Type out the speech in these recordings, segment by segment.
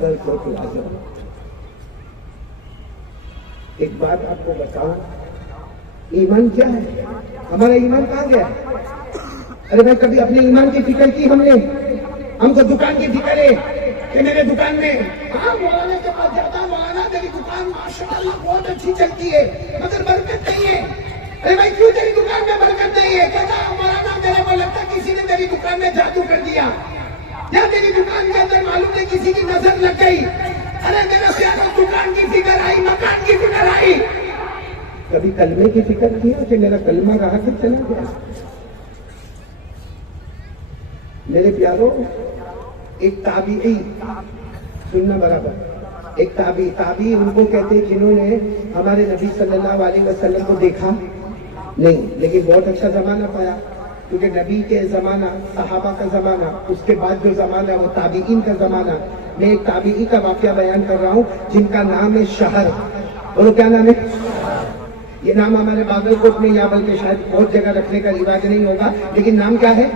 باغل کوٹ لازم. ایک بات آپ کو بتاؤں, ایمان کیا ہے؟ ہمارا ایمان کہاں گیا؟ ارے بھائی کبھی اپنے ایمان کی فکر کی ہم نے؟ ہم کو دکان کی فکر ہے کہ میرے دکان میں مولانا کے پاس جاتا ہوں, مولانا تیری دکان ماشاءاللہ بہت اچھی چلتی ہے مگر برکت نہیں ہے. ارے بھائی کیوں تیری دکان میں برکت نہیں ہے؟ کہتا مولانا میرے کو لگتا کسی نے میری دکان میں جادو کر دیا, یا میری دکان کے اندر معلوم نہیں کسی کی نظر لگ گئی. ارے میرے خیال میں دکان کی فکر آئی, مکان کی فکر آئی. کبھی کلمے کی فکر کی کہ میرا کلمہ رہا کہ چلا گیا؟ میرے پیاروں, ایک تابعی, سننا برابر, ایک تابعی ان کو کہتے ہیں جنہوں نے ہمارے نبی صلی اللہ علیہ وسلم کو دیکھا نہیں لیکن بہت اچھا زمانہ پایا, کیونکہ نبی کے زمانہ, صحابہ کا زمانہ, اس کے بعد جو زمانہ وہ تابعین کا زمانہ. میں ایک تابعی کا واقعہ بیان کر رہا ہوں جن کا نام ہے شہر. بولو کیا نام ہے؟ یہ نام ہمارے باغل کوٹ میں یا بلکہ شاید بہت جگہ رکھنے کا رواج نہیں ہوگا, لیکن نام کیا ہے؟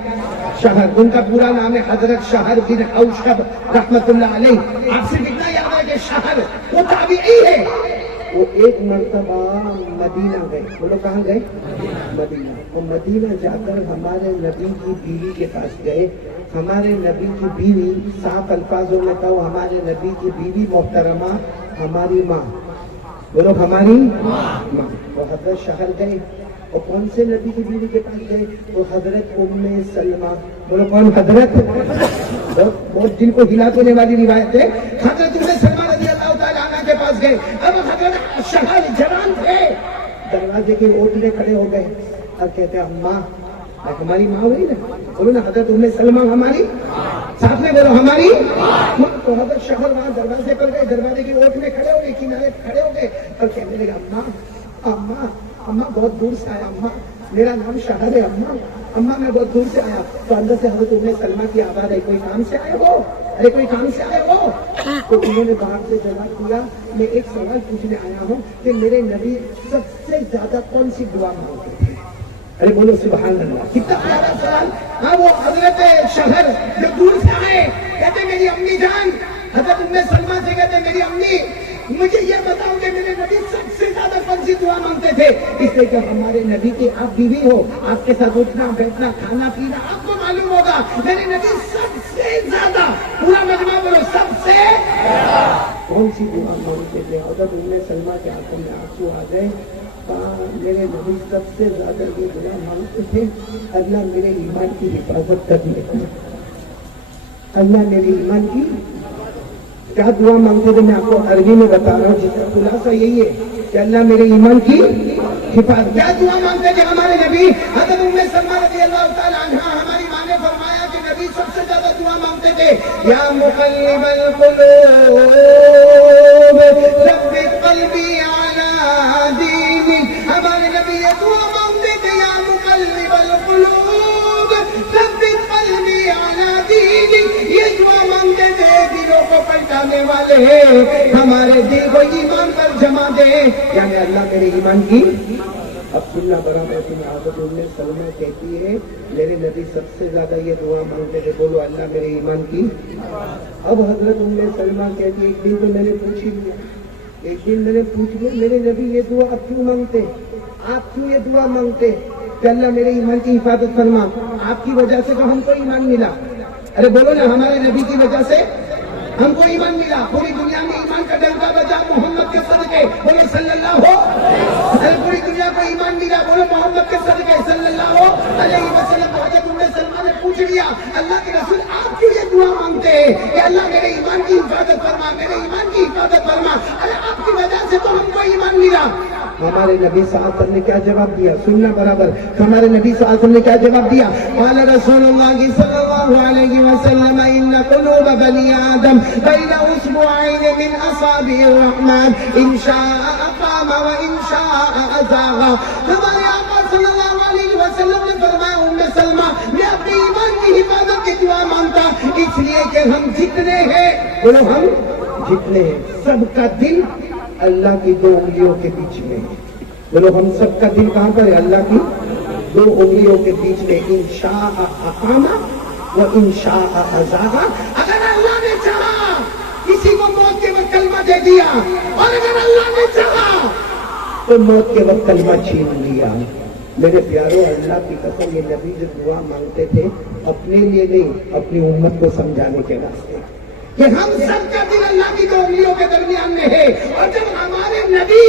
شہر. ان کا پورا نام ہے حضرت شہر بن اوشب رحمت اللہ علیہ. آپ صرف اتنا یاد ہے کہ شہر وہ تابعی ہے. وہ ایک مرتبہ مدینہ گئے. بولو کہاں گئے؟ مدینہ. وہ مدینہ جا کر ہمارے نبی کی بیوی کے پاس گئے. ہمارے نبی کی بیوی, صاف الفاظوں میں کہو, ہمارے نبی کی بیوی محترمہ ہماری ماں. بولو ہماری ماں. وہ حضرت شہر گئے. اور کون سے نبی کی بیوی کے پاس گئے؟ وہ حضرت ام سلمہ. بولو کون؟ حضرت, بہت دل کو ہلا دینے والی روایت ہے. حضرت ام سلمہ رضی اللہ تعالیٰ عنہ کے پاس گئے. اب حضرت شہر جوان تھے, دروازے کے اوٹ میں کھڑے ہو گئے اور کہتے ہیں اماں, ہماری ماں ہوئی نا. بولو نا حضرت ام سلمہ ہماری, ساتھ میں بولو ہماری. تو حضرت شہر وہاں دروازے پر گئے, دروازے کے اوٹ میں کھڑے ہو گئے, کنارے کھڑے ہو گئے اور کہنے لگے اماں, اماں, اماں بہت دور سے آیا, اماں میرا نام شہر ہے, اماں, اماں میں بہت دور سے آیا. تو اندر سے حضرت ام سلمہ کی آواز ہے, کوئی کام سے آئے ہو؟ ارے کوئی کام سے آئے ہو؟ تو انہوں نے باہر سے جواب دیا, میں ایک سوال پوچھنے آیا ہوں کہ میرے نبی سب سے زیادہ کون سی دعا مانگتے تھے؟ ارے بولو سبحان اللہ, کتنا پیارا سوال. ہاں وہ حضرت شہر جو دور سے آئے کہتے میری امی جان, حضرت ام سلمہ سے کہتے میری امی مجھے یہ بتاؤ کہ میرے نبی سب سے زیادہ کون سی دعا مانگتے تھے؟ اس لیے کہ ہمارے نبی کے آپ بیوی ہو, آپ کے ساتھ اٹھنا بیٹھنا کھانا پینا آپ کو معلوم ہوگا. میرے نبی سب سے زیادہ, پورا مجمع بولو سب سے کون سی دعا مانگتے تھے؟ حضرت ام سلمہ کے آنکھوں میں آنسو آ گئے. میرے نبی سب سے زیادہ یہ دعا مانگتے تھے, اللہ میرے ایمان کی حفاظت کر دے. اللہ میرے ایمان کی کیا دعا مانگتے تھے؟ میں آپ کو عربی میں بتا رہا ہوں, جس کا خلاصہ یہی ہے کہ اللہ میرے ایمان کی حفاظت. کیا دعا مانگتے تھے ہمارے نبی؟ حضرت ام سلمہ رضی اللہ تعالیٰ عنہ, ہماری ماں نے فرمایا کہ نبی سب سے زیادہ دعا مانگتے تھے, یا مقلب القلوب ثبت قلبی علی دینک. ہمارے نبی یہ دعا مانگتے تھے, یا مقلب القلوب ثبت قلبی علی دینک. یہ دعا مانگتے تھے, دلوں کو پلٹانے والے ہیں, ہمارے دل کو ایمان پر جما دے, یعنی اللہ میرے ایمان کی. اب سننا برابر سننا, حضرت ام سلمہ کہتی ہے میرے نبی سب سے زیادہ یہ دعا مانگتے تھے, بولو اللہ میرے ایمان کی. اب حضرت ام سلمہ کہتی ہے ایک دن تو میں نے پوچھ ہی لیا, ایک دن میں نے پوچھ لیا میرے نبی یہ دعا آپ کیوں مانگتے, آپ کیوں یہ دعا مانگتے کہ اللہ میرے ایمان کی حفاظت فرما؟ آپ کی وجہ سے تو ہم کو ایمان ملا. ارے بولو نا, ہمارے نبی کی وجہ سے ہم کو ایمان ملا. پوری دنیا میں ایمان کا ڈنکا بجا محمد کے صدقے, بولو صلی اللہ ہو. ارے پوری دنیا کو ایمان ملا, بولو محمد کے صدقے صلی اللہ علیہ وسلم. حضرت ام سلمہ نے پوچھ لیا اللہ کے رسول آپ کیوں یہ دعا مانگتے ہیں کہ اللہ میرے ایمان کی حفاظت فرما, میرے ایمان کی حفاظت فرما؟ ارے آپ کی وجہ سے تو ہم کو ایمان ملا. ہمارے نبی صلی اللہ علیہ وسلم نے کیا جواب دیا؟ سننا برابر. ہمارے نبی صلی اللہ علیہ وسلم نے کیا جواب دیا؟ قال رسول اللہ صلی اللہ علیہ وسلم ان قلوب بنی آدم بین اصبعین من اصابع الرحمن ان شاء اقام و ان شاء ازاغ. ہمارے آقا صلی اللہ علیہ وسلم نے فرمایا ام سلمہ میں اپنے ایمان کی حفاظت کی دعا مانگتا اس لیے کہ ہم جتنے ہیں, بولو ہم جتنے ہیں, سب کا دل اللہ کی دو انگلیوں کے بیچ میں ہے. بولو ہم سب کا دل کہاں پر ہے؟ اللہ کی دو انگلیوں کے بیچ میں. انشاء اقامہ و انشاء ازاغ. اگر اللہ نے چاہا کسی دے دیا، اور اگر اللہ نے چاہا تو موت کے وقت کلمہ چھین لیا۔ میرے پیاروں، اللہ کی قسم یہ نبی جو دعا مانگتے تھے اپنے لیے نہیں، اپنی امت کو سمجھانے کے واسطے کہ ہم سب کا دل اللہ کی دو انگلیوں کے درمیان میں ہے، اور جب ہمارے نبی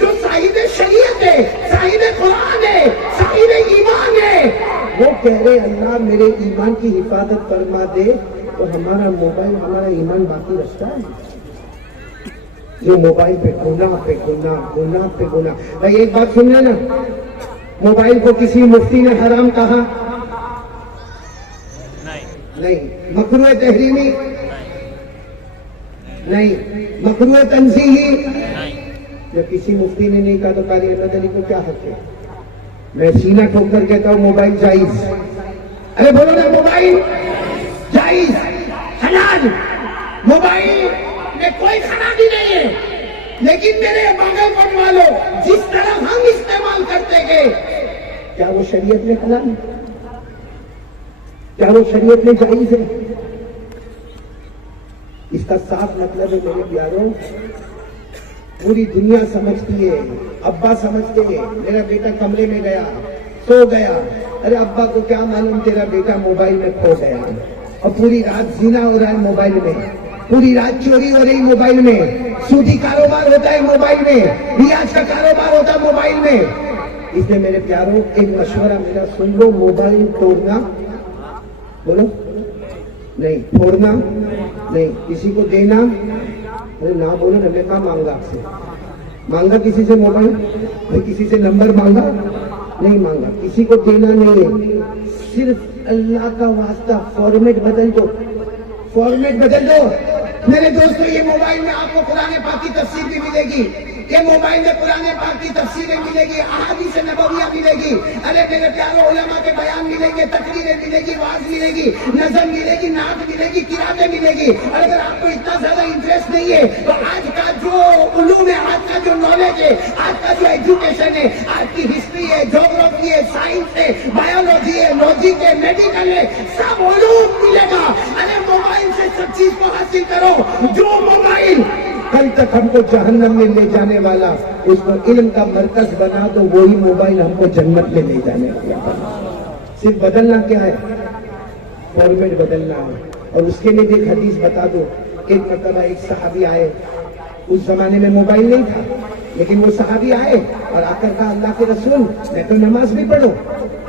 جو صاحب شریعت ہے، صاحب قرآن ہے، صاحب ایمان ہے، وہ کہہ رہے اللہ میرے ایمان کی حفاظت فرما دے، تو ہمارا موبائل ہمارا ایمان باقی رکھتا ہے؟ جو موبائل پہ گناہ پہ گناہ، گناہ پہ گناہ۔ بھائی ایک بات سن لینا، موبائل کو کسی مفتی نے حرام کہا؟ نہیں۔ مکروہ تحریمی؟ نہیں۔ مکروہ تنزیہی؟ جب کسی مفتی نے نہیں کہا تو قاری احمد علی کو کیا حق ہے؟ میں سینہ ٹھوک کر کہتا ہوں موبائل جائز۔ ارے بولو نا، موبائل جائز، حلال، موبائل میں کوئی خرابی نہیں ہے، لیکن میرے باغل پٹ والوں جس طرح ہم استعمال کرتے گئے، کیا وہ شریعت میں حلال ہے؟ کیا وہ شریعت میں جائز ہے؟ اس کا صاف مطلب ہے میرے پیاروں، پوری دنیا سمجھتی ہے، ابا سمجھتے ہیں میرا بیٹا کمرے میں گیا سو گیا، ارے ابا کو کیا معلوم تیرا بیٹا موبائل میں کھو گیا، اور پوری رات زنا ہو رہا ہے موبائل میں، پوری رات چوری ہو رہی موبائل میں، سودی کاروبار ہوتا ہے موبائل میں، ریاض کا کاروبار ہوتا ہے موبائل میں۔ اس لیے میرے پیاروں ایک مشورہ میرا سن لو، موبائل توڑنا، بولو نہیں، پھوڑنا نہیں، کسی کو دینا، ارے نہ بولو نا، میں کہاں مانگا آپ سے؟ مانگا کسی سے موبائل؟ کسی سے نمبر مانگا؟ نہیں مانگا۔ کسی کو دینا نہیں ہے، صرف اللہ کا واسطہ فارمیٹ بدل دو، فارمیٹ بدل دو۔ میرے دوستو، یہ موبائل میں آپ کو قرآن پاک کی تفسیر بھی ملے گی، یہ موبائل میں قرآن پاک کی تفسیریں ملے گی، احادیث نبویہ ملے گی، ارے میرے پیاروں علماء کے بیان ملیں گے، تقریریں ملے گی، وعظ ملے گی، نظم ملے گی، نعت ملے گی، قراتیں ملے گی۔ اور اگر آپ کو اتنا زیادہ انٹرسٹ نہیں ہے تو آج کا جو علوم ہے، آج کا جو نالج ہے، آج کا جو ایجوکیشن ہے، آج کی ہسٹری ہے، جغرافی ہے، سائنس ہے، بایولوجی ہے، لاجک ہے، میڈیکل ہے، سب علوم ملے گا۔ ارے موبائل سے سب چیز کو حاصل کرو۔ جو موبائل کل تک ہم کو جہنم میں لے جانے والا، اس کو علم کا مرکز بنا دو، وہی موبائل ہم کو جنت میں لے جانے والا۔ صرف بدلنا کیا ہے؟ فارمیٹ بدلنا ہے۔ اور اس کے لیے ایک حدیث بتا دو۔ ایک مرتبہ ایک صحابی آئے، اس زمانے میں موبائل نہیں تھا، لیکن وہ صحابی آئے اور آ کر کہا اللہ کے رسول میں تو نماز بھی پڑھوں،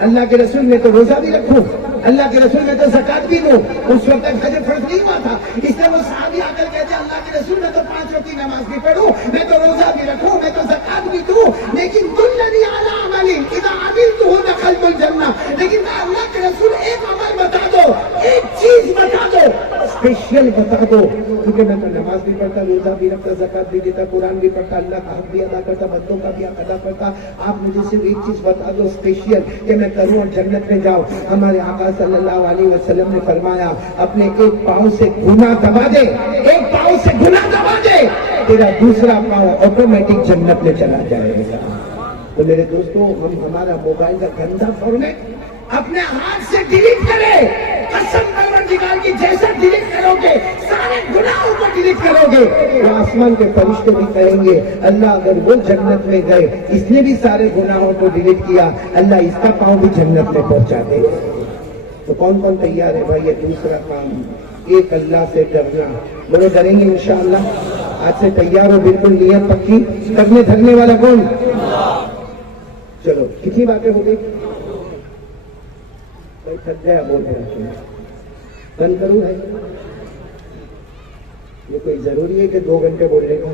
اللہ کے رسول میں تو روزہ بھی رکھوں، اللہ کے رسول میں تو زکات بھی دوں۔ اس وقت تک فجر فرض نہیں ہوا تھا، اس لیے وہ صحابی آ کر کہتے اللہ کے رسول میں تو 5 وقت کی نماز بھی پڑھوں، میں تو روزہ بھی رکھوں، میں تو زکات بھی دوں، لیکن دلنی علی عمل اذا عملتہ دخلت الجنہ۔ لیکن اللہ کے رسول ایک عمل بتا دو، ایک چیز بتا دو، اسپیشل بتا دو، کیونکہ میں تو نماز بھی پڑھتا، روزہ بھی رکھتا، زکات بھی دیتا، قرآن بھی پڑھتا، اللہ کا حق بھی ادا کرتا، بندوں کا بھی حق ادا کرتا۔ آپ مجھے صرف ایک چیز بتا دو اسپیشل کہ میں کروں اور جنت میں جاؤں۔ ہمارے آقا صلی اللہ علیہ وسلم نے فرمایا اپنے ایک پاؤں سے گناہ دبا دے، ایک پاؤں سے گناہ دبا دے، تیرا دوسرا پاؤں آٹومیٹک جنت میں چلا جائے گا۔ تو میرے دوستوں، ہم ہمارا موبائل کا گندا فارمیٹ اپنے ہاتھ سے ڈیلیٹ کرے، قسم پروردگار کی جیسا ڈیلیٹ کرو گے سارے گناہوں کو ڈیلیٹ کرو گے تو آسمان کے فرشتے بھی کہیں گے اللہ اگر وہ جنت میں گئے، اس نے بھی سارے گناہوں کو ڈیلیٹ کیا، اللہ اس کا پاؤں بھی جنت میں پہنچا دے۔ تو کون کون تیار ہے بھائی؟ یہ دوسرا کام، ایک اللہ سے ڈرنا۔ بولو ڈریں گے انشاءاللہ؟ آج سے تیار ہو، بالکل نیت پکی، کرنے دھرنے والا کون؟ چلو کتنی باتیں ہو گئی؟ کوئی تھک گیا بول رہا بند کروں ہے؟ یہ کوئی ضروری ہے کہ 2 گھنٹے بولنے کا؟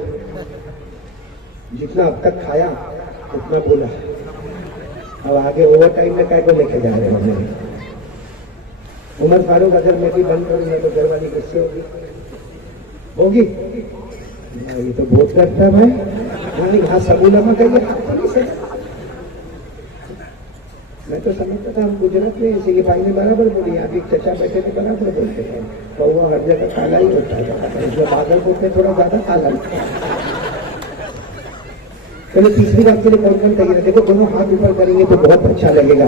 جتنا اب تک کھایا اتنا بولا، اب آگے اوور ٹائم میں کائے کو لے کے جا رہے ہیں؟ عمر فاروق اگر میں بھی بند کروں گا تو گھر والی کس سے ہوگی؟ یہ تو بہت کرتا ہے بھائی، یہاں سب علماء کہیے، میں تو سمجھتا تھا ہم گجرات میں ایسے کہ بھائی نے برابر بولی، یہاں بھی چچا بیٹھے تھے برابر بولتے تھے، تو وہ ہر جگہ کالا ہی ہوتا ہے، جو بادل کو تھوڑا زیادہ کالا ہوتا ہے۔ چلو تیسری بات کے لیے کون کون تیار ہے؟ دیکھو دونوں ہاتھ اوپر کریں گے تو بہت اچھا لگے گا،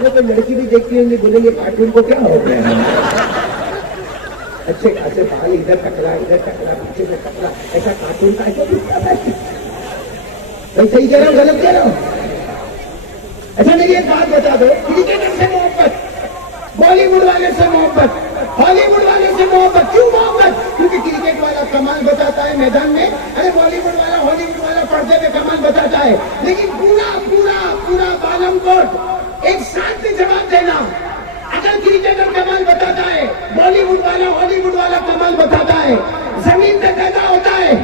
وہ تو لڑکی بھی دیکھتی ہوگی, بولیں گے کارٹون کو کیا ہو گیا, اچھے خاصے بال, ادھر ٹکرا پیچھے سے ٹکرا, ایسا کارٹون کا ایسا دکھتا ہے. بھائی صحیح کہہ رہا ہوں غلط کہہ رہا ہوں؟ اچھا میری ایک بات بتا دو, کرکٹر سے محبت, بالی ووڈ والے سے محبت, ہالی ووڈ والے سے محبت, کیوں محبت؟ کیونکہ کرکٹ والا کمال بتاتا ہے میدان میں, ارے بالی ووڈ والا ہالی ووڈ والا پردے پہ کمال بتاتا ہے, لیکن پورا پورا پورا بالم کوٹ ایک ساتھ میں جواب دینا. اگر کرکٹر کمال بتاتا ہے, بالی ووڈ والا ہالی ووڈ والا کمال بتاتا ہے, زمین پہ پیدا ہوتا ہے,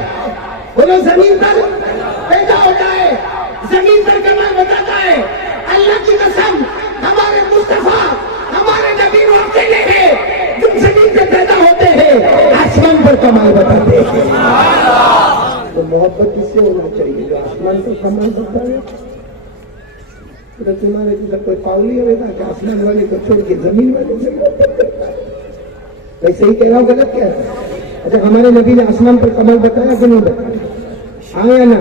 بولو زمین پر پیدا ہوتا ہے, زمین پر کمال بتاتا ہے. اللہ کی قسم ہمارے مصطفیٰ ہمارے نبی وہ اکیلے ہیں جو زمین پہ پیدا ہوتے ہیں, آسمان پر کمال بتاتے ہیں. تو محبت کس سے ہونا چاہیے؟ جو آسمان پر کمال بتاتا ہے. تو تمہارے جیسا کوئی پاؤلی ہوگا کہ آسمان والے کو چھوڑ کے زمین والے سے محبت کرتا ہے. میں صحیح کہہ رہا ہوں غلط کہہ رہا ہوں؟ اچھا ہمارے نبی نے آسمان پر کمال بتایا کہ نہیں بتایا؟ ہاں یا نا؟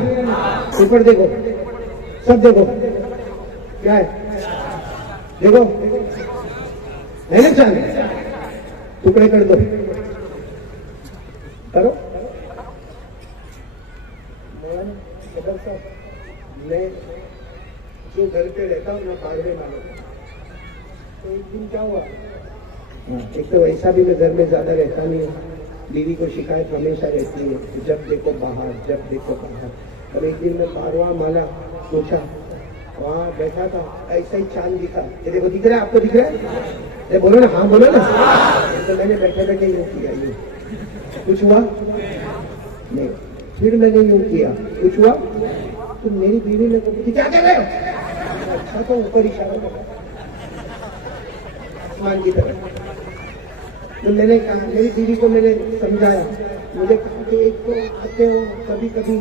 اوپر دیکھو, سب دیکھو کیا ہے, دیکھو ہے نا, چاند ٹکڑے کر دو, کرو. میں جو گھر پہ رہتا ہوں میں پاڑوے والوں, تو ایک دن کیا ہوا, ایک تو ایسا بھی میں گھر میں زیادہ رہتا نہیں ہوں, بیوی کو شکایت ہمیشہ رہتی ہے, جب دیکھو باہر جب دیکھو باہر. اور ایک دن میں پارواں مالا پوچھا, وہاں بیٹھا تھا, ایسا ہی چاند دکھا, یہ دیکھو دکھ رہا ہے, آپ کو دکھ رہا ہے؟ بولو نا, ہاں بولو نا. تو میں نے بیٹھے بیٹھے یوں کیا, یوں. کچھ ہوا نہیں. پھر میں نے یوں کیا, کچھ ہوا. تو میری بیوی نے پوچھا کیا کر رہے ہو؟ اچھا تو اوپر اشارہ کرا آسمان کی طرف. تو میں نے کہا, میری بیوی کو میں نے سمجھایا, مجھے کہا کہ ایک تو آتے ہو کبھی کبھی,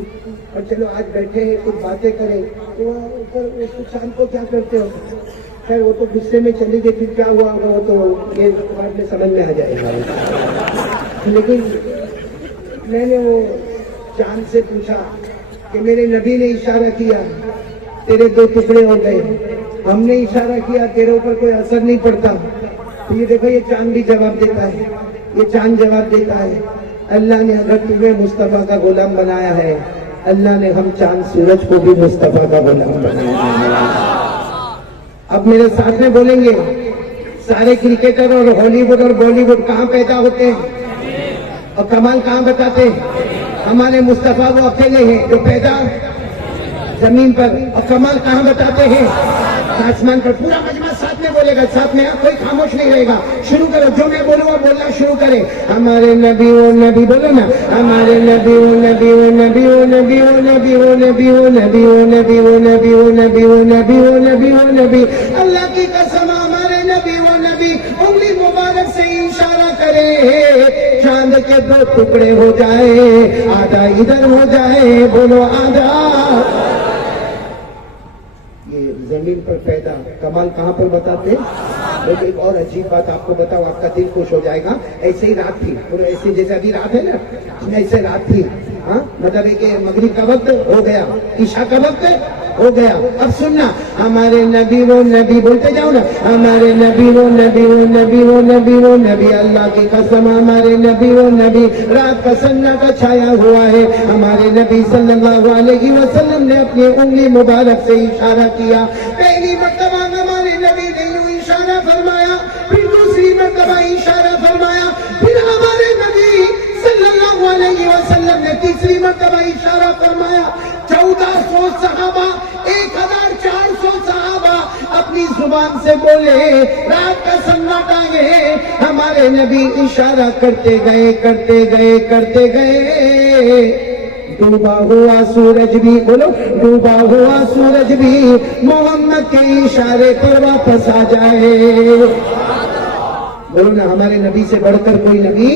اور چلو آج بیٹھے ہیں کچھ باتیں کریں, تو اوپر چاند کو کیا کرتے ہو؟ خیر وہ تو غصے میں چلی گئی, پھر کیا ہوا ہوگا وہ تو یہ بعد میں سمجھ میں آ جائے گا. لیکن میں نے وہ چاند سے پوچھا کہ میرے نبی نے اشارہ کیا تیرے دو ٹکڑے ہو گئے, ہم نے اشارہ کیا تیرے اوپر کوئی اثر نہیں پڑتا. تو یہ دیکھو یہ چاند بھی جواب دیتا ہے, یہ چاند جواب دیتا ہے. اللہ نے اگر تمہیں مصطفیٰ کا غلام بنایا ہے, اللہ نے ہم چاند سورج کو بھی مصطفیٰ کا غلام بنایا ہے. اب میرے ساتھ میں بولیں گے, سارے کرکٹر اور ہالی ووڈ اور بالی ووڈ کہاں پیدا ہوتے ہیں اور کمال کہاں بتاتے ہیں؟ ہمارے مصطفیٰ وہ اکیلے ہیں جو پیدا زمین پر, اور کمال کہاں بتاتے ہیں؟ آسمان پر. پورا مجمع ساتھ میں بولے گا, ساتھ میں کوئی خاموش نہیں رہے گا. شروع کرو, جو میں بولوں گا بولنا شروع کرے. ہمارے نبی وہ نبی, بولو نا, ہمارے نبی وہ نبی وہ نبی وہ نبی وہ نبی وہ نبی وہ نبی وہ نبی وہ نبی وہ نبی وہ نبی وہ نبی وہ نبی. اللہ کی قسم ہمارے نبی وہ نبی انگلی مبارک سے اشارہ کرے, چاند کے دو ٹکڑے ہو جائے, آدھا ادھر ہو جائے, بولو آدھا. یہ زمین پر پیدا کمال کہاں پر بتاتے ہیں؟ لیکن ایک اور عجیب بات آپ کو بتاؤ, آپ کا دل خوش ہو جائے گا. ایسے ہی رات تھی, ایسے جیسے ابھی رات ہے نا, ایسے رات تھی. ہاں مطلب ہے کہ مغرب کا وقت ہو گیا, عشاء کا وقت ہو گیا. اب سننا, ہمارے نبی وہ نبی, بولتے جاؤ نا, ہمارے نبی وہ نبی وہ نبی وہ نبی وہ نبی. اللہ کی قسم ہمارے نبی وہ نبی, رات کا سناٹا چھایا ہوا ہے. ہمارے نبی صلی اللہ علیہ وسلم نے اپنی انگلی مبارک سے اشارہ کیا. پہلی مرتبہ ہمارے نبی نے یوں اشارہ فرمایا, پھر دوسری مرتبہ اشارہ فرمایا, پھر ہمارے نبی صلی اللہ علیہ وسلم نے تیسری مرتبہ اشارہ فرمایا. 1400 صحابہ, 1400 صحابہ اپنی زبان سے بولے. رات کا سناٹا ہے, ہمارے نبی اشارہ کرتے گئے کرتے گئے کرتے گئے. ڈوبا ہوا سورج بھی, بولو ڈوبا ہوا سورج بھی محمد کے اشارے پر واپس آ جائے. بولو نا, ہمارے نبی سے بڑھ کر کوئی نبی.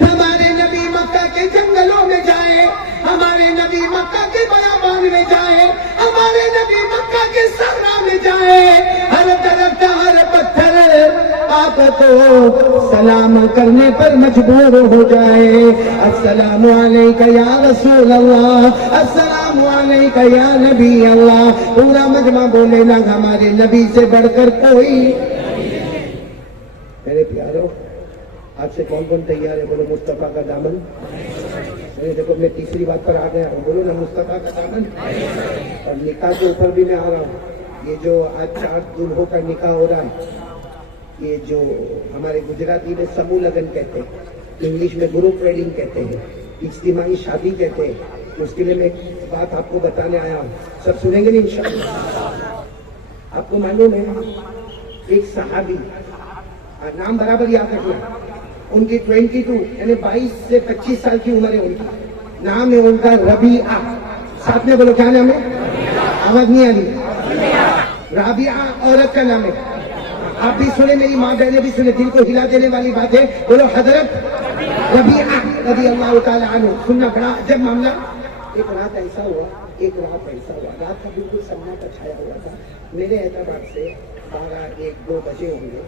ہمارے نبی مکہ کے جنگلوں میں جائے, ہمارے نبی مکہ کے بیابان میں جائے, ہمارے نبی مکہ کے صحرا میں جائے, ہر درخت ہر پتھر آقا کو سلام کرنے پر مجبور ہو جائے. السلام علیکہ یا رسول اللہ، السلام علیکہ یا نبی اللہ. پورا مجمع بولے نا ہمارے نبی سے بڑھ کر کوئی. میرے پیارو، آج سے کون کون تیار ہے؟ بولو مصطفیٰ کا دامن. دیکھو میں تیسری بات پر آ گیا ہوں. بولو نا مصطفیٰ کا دامن. اور نکاح کے اوپر بھی میں آ رہا ہوں. یہ جو آج 4 دلہوں کا نکاح ہو رہا ہے، یہ جو ہمارے گجراتی میں سمو لگن کہتے ہیں، انگلش میں گروپ ویڈنگ کہتے ہیں، اجتماعی شادی کہتے ہیں. اس کے لیے میں ایک بات آپ کو بتانے آیا ہوں. سب سنیں گے نا انشاءاللہ. آپ کو معلوم ہے ایک صحابی، نام برابر یاد رکھنا، ان کی 22 یعنی 22 سے 25 سال کی عمر ہے ان کی. نام ہے ان کا ربیعہ. ساتھ میں بولو کیا نام ہے؟ آواز نہیں آ رہی. رابعہ عورت کا نام ہے. آپ بھی سنیں، میری ماں بہنیں بھی سنیں، دل کو ہلا دینے والی بات ہے. بولو حضرت ربیعہ رضی اللہ تعالی عنہ. سننا بڑا جب معاملہ. ایک رات ایسا ہوا رات کا بالکل سناٹا چھایا ہوا تھا. میرے اعتبار سے 12, 1, 2 بجے ہوں گے.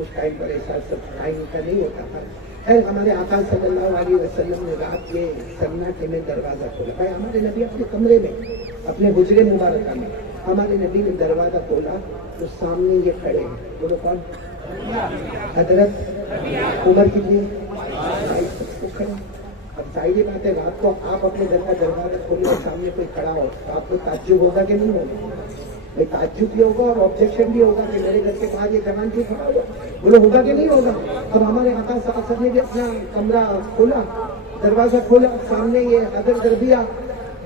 اس ٹائم پر ایسا سب ٹائم کا نہیں ہوتا تھا. خیر ہمارے آقا صلی اللہ علیہ وسلم نے رات کے سناٹے میں دروازہ کھولا. بھائی ہمارے نبی اپنے کمرے میں، اپنے حجرے مبارکہ میں، ہمارے نبی نے دروازہ کھولا تو سامنے یہ کھڑے ہیں. بولو کون؟ حضرت. عمر کتنی؟ 22 کھڑے. اب ظاہر بات ہے رات کو آپ اپنے گھر کا دروازہ کھولنے کے سامنے کوئی کھڑا ہو تو آپ کو تعجب ہوگا کہ نہیں ہوگا؟ میں تعجب بھی ہوگا اور آبجیکشن بھی ہوگا کہ میرے گھر کے باہر یہ جوان کیوں کھڑا ہوا. بولو ہوگا کہ نہیں ہوگا؟ اب ہمارے آقا صلی اللہ علیہ وسلم نے بھی اپنا کمرہ کھولا، دروازہ کھولا، سامنے یہ حضرت ربیعہ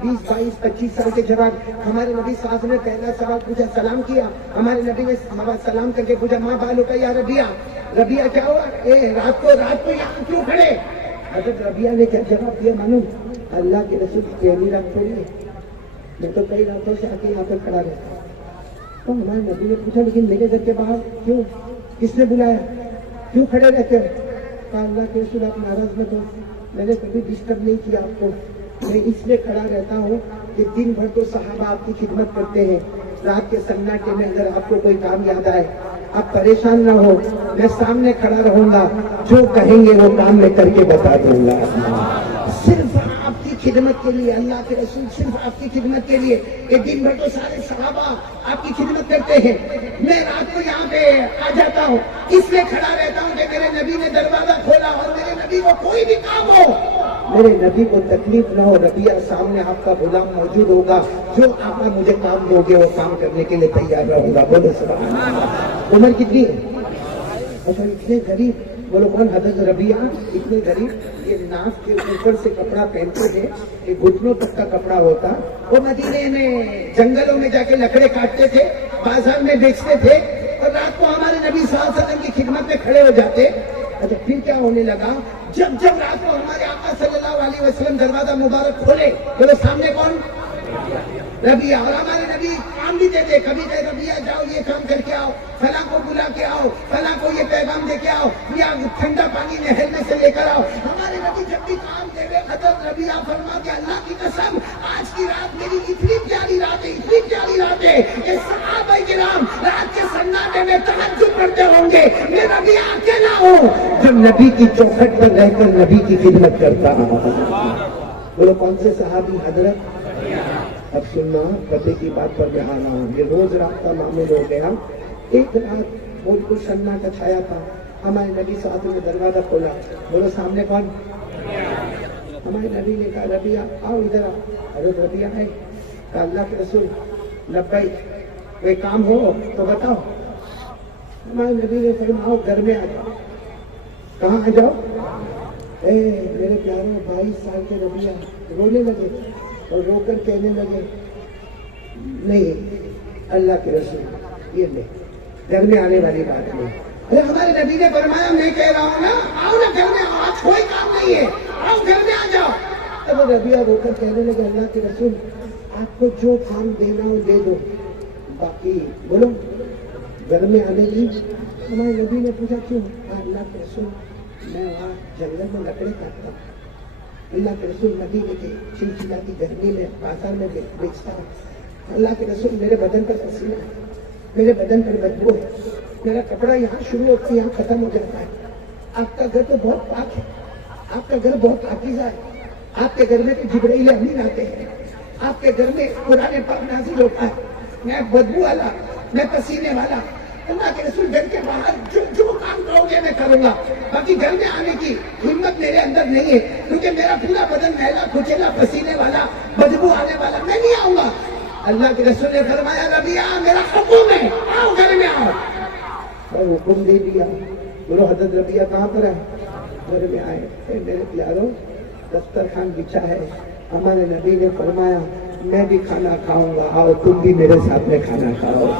20, 22, 25 سال کے جوان. ہمارے نبی صلی اللہ علیہ وسلم نے پہلا سوال پوچھا، سلام کیا. ہمارے نبی نے سلام کر کے پوچھا، ماں بالوں کا یا ربیعہ کیا ہوا؟ رات کو یہاں کیوں کھڑے؟ حضرت ربیعہ نے کیا جواب دیا معلوم؟ اللہ کے رسول پہلی رات تھوڑی ہے، میں تو کئی راتوں سے آ کے یہاں پہ کھڑا رہتا ہوں. تو ہمارے نبی نے پوچھا لیکن میرے گھر کے باہر کیوں؟ کس نے بلایا؟ کیوں کھڑے رہتے ہو؟ کہا اللہ کے رسول آپ ناراض مت ہو، میں نے کبھی ڈسٹرب نہیں کیا آپ کو. میں اس لیے کھڑا رہتا ہوں کہ دن بھر تو صحابہ آپ کی خدمت کرتے ہیں. رات کے سناٹے میں اگر آپ کو کوئی کام یاد آئے آپ پریشان نہ ہو، میں سامنے کھڑا رہوں گا، جو کہیں گے وہ کام میں کر کے بتا دوں گا. صرف آپ کی خدمت کے لیے، اللہ کے رسول صرف آپ کی خدمت کے لیے. کہ دن بھر تو سارے صحابہ آپ کی خدمت کرتے ہیں، میں رات کو یہاں پہ آ جاتا ہوں، اس لیے کھڑا رہتا ہوں کہ میرے نبی نے دروازہ کھولا اور میرے نبی کو کوئی بھی کام ہو، میرے نبی کو تکلیف نہ ہو. ربیعہ سامنے آپ کا غلام موجود ہوگا، جو آپ مجھے کام دو گے وہ کام کرنے کے لیے تیار رہوں گا. بولو سبحان اللہ. عمر کتنی ہے؟ اچھا اتنے غریب. بولو کون؟ حضرت ربیعہ. اتنے غریب، یہ ناف کے اوپر سے کپڑا پہنتے ہیں، یہ گھٹنوں تک کا کپڑا ہوتا. وہ مدینے میں جنگلوں میں جا کے لکڑے کاٹتے تھے، بازار میں بیچتے تھے اور رات کو ہمارے نبی صلی اللہ علیہ وسلم کی خدمت میں کھڑے ہو جاتے. اچھا پھر کیا ہونے لگا؟ جب رات کو ہمارے آقا صلی اللہ علیہ وسلم دروازہ مبارک کھولے، بولو سامنے کون؟ ربیعہ. اور ہمارے نبی کام بھی دیتے، کبھی کہ ربیعہ جاؤ یہ کام کر کے آؤ، فلاں کو بلا کے آؤ، فلاں کو یہ پیغام دے کے آؤ، یا ٹھنڈا پانی نہر میں سے لے کر آؤ. ہمارے نبی جب بھی کام دے رہے حضرت ربیعہ فرماتے اللہ کی قسم آج کی رات میری اتنی پیاری رات ہے کہ صحابہ کرام رات کے سناٹے میں تہجد پڑھتے ہوں گے، میں ربیعہ اکیلا ہوں جو نبی کی چوکھٹ پر رہ کر نبی کی خدمت کرتا ہوں. بولو کون سے صحابی؟ حضرت. اب سننا پتے کی بات پر میں آ رہا ہوں. یہ روز رات کا معامل ہو گیا. ایک رات بالکل سناٹا چھایا تھا. ہمارے نبی صلی اللہ علیہ وسلم نے دروازہ کھولا. بولو سامنے کون؟ ہمارے نبی نے کہا ربیعہ آؤ ادھر آؤ. حضرت ربیعہ ہے. کہا اللہ کے رسول لبیک، کوئی کام ہو تو بتاؤ. ہمارے نبی نے فرمایا آؤ گھر میں آ جاؤ. کہاں آ جاؤ؟ میرے پیاروں 22 سال کے ربیعہ رونے لگے اور رو کر کہنے لگے نہیں اللہ کے رسول یہ نہیں، گھر میں آنے والی بات نہیں. ارے ہمارے نبی نے فرمایا میں کہہ رہا ہوں نا آؤ نا گھر میں آؤ، آج کوئی کام نہیں ہے، آؤ گھر میں آ جاؤ. اب ربیعہ رو کر کہنے لگے اللہ کے رسول آپ کو جو کام دینا ہو دے دو، باقی بولو گھر میں آنے کی. ہمارے نبی نے پوچھا کیوں؟ اللہ کے رسول میں وہاں جنگل میں لکڑے کاٹتا ہوں، اللہ کے رسول مدینے کے چلچلاتی گرمی میں بازار میں بیچتا ہوں. اللہ کے رسول میرے بدن پر پسینہ ہے، میرے بدن پر بدبو ہے، میرا کپڑا یہاں شروع ہوتا ہے، یہاں ختم ہو جاتا ہے. آپ کا گھر تو بہت پاک ہے، آپ کا گھر بہت پاکیزہ ہے. آپ کے گھر میں تو جبرائیل امین آتے ہیں، آپ کے گھر میں قرآن پاک نازل ہوتا ہے. میں بدبو والا، میں پسینے والا، اللہ کے رسول گھر کے باہر جو کام کہو گے میں کروں گا، باقی گھر میں آنے کی ہمت میرے اندر نہیں ہے، کیونکہ میرا پورا بدن میلا کچیلا پسینے والا بدبو آنے والا، میں نہیں آؤں گا. اللہ کے رسول نے فرمایا ربیہ میرا حکم ہے، آؤ گھر میں آؤ. اور حکم دے دیا. بولو حضرت ربیہ کہاں پر ہے؟ گھر میں آئے. میرے پیاروں دسترخوان بچھا ہے، ہمارے نبی نے فرمایا میں بھی کھانا کھاؤں گا، آؤ تم بھی میرے ساتھ میں کھانا کھاؤ.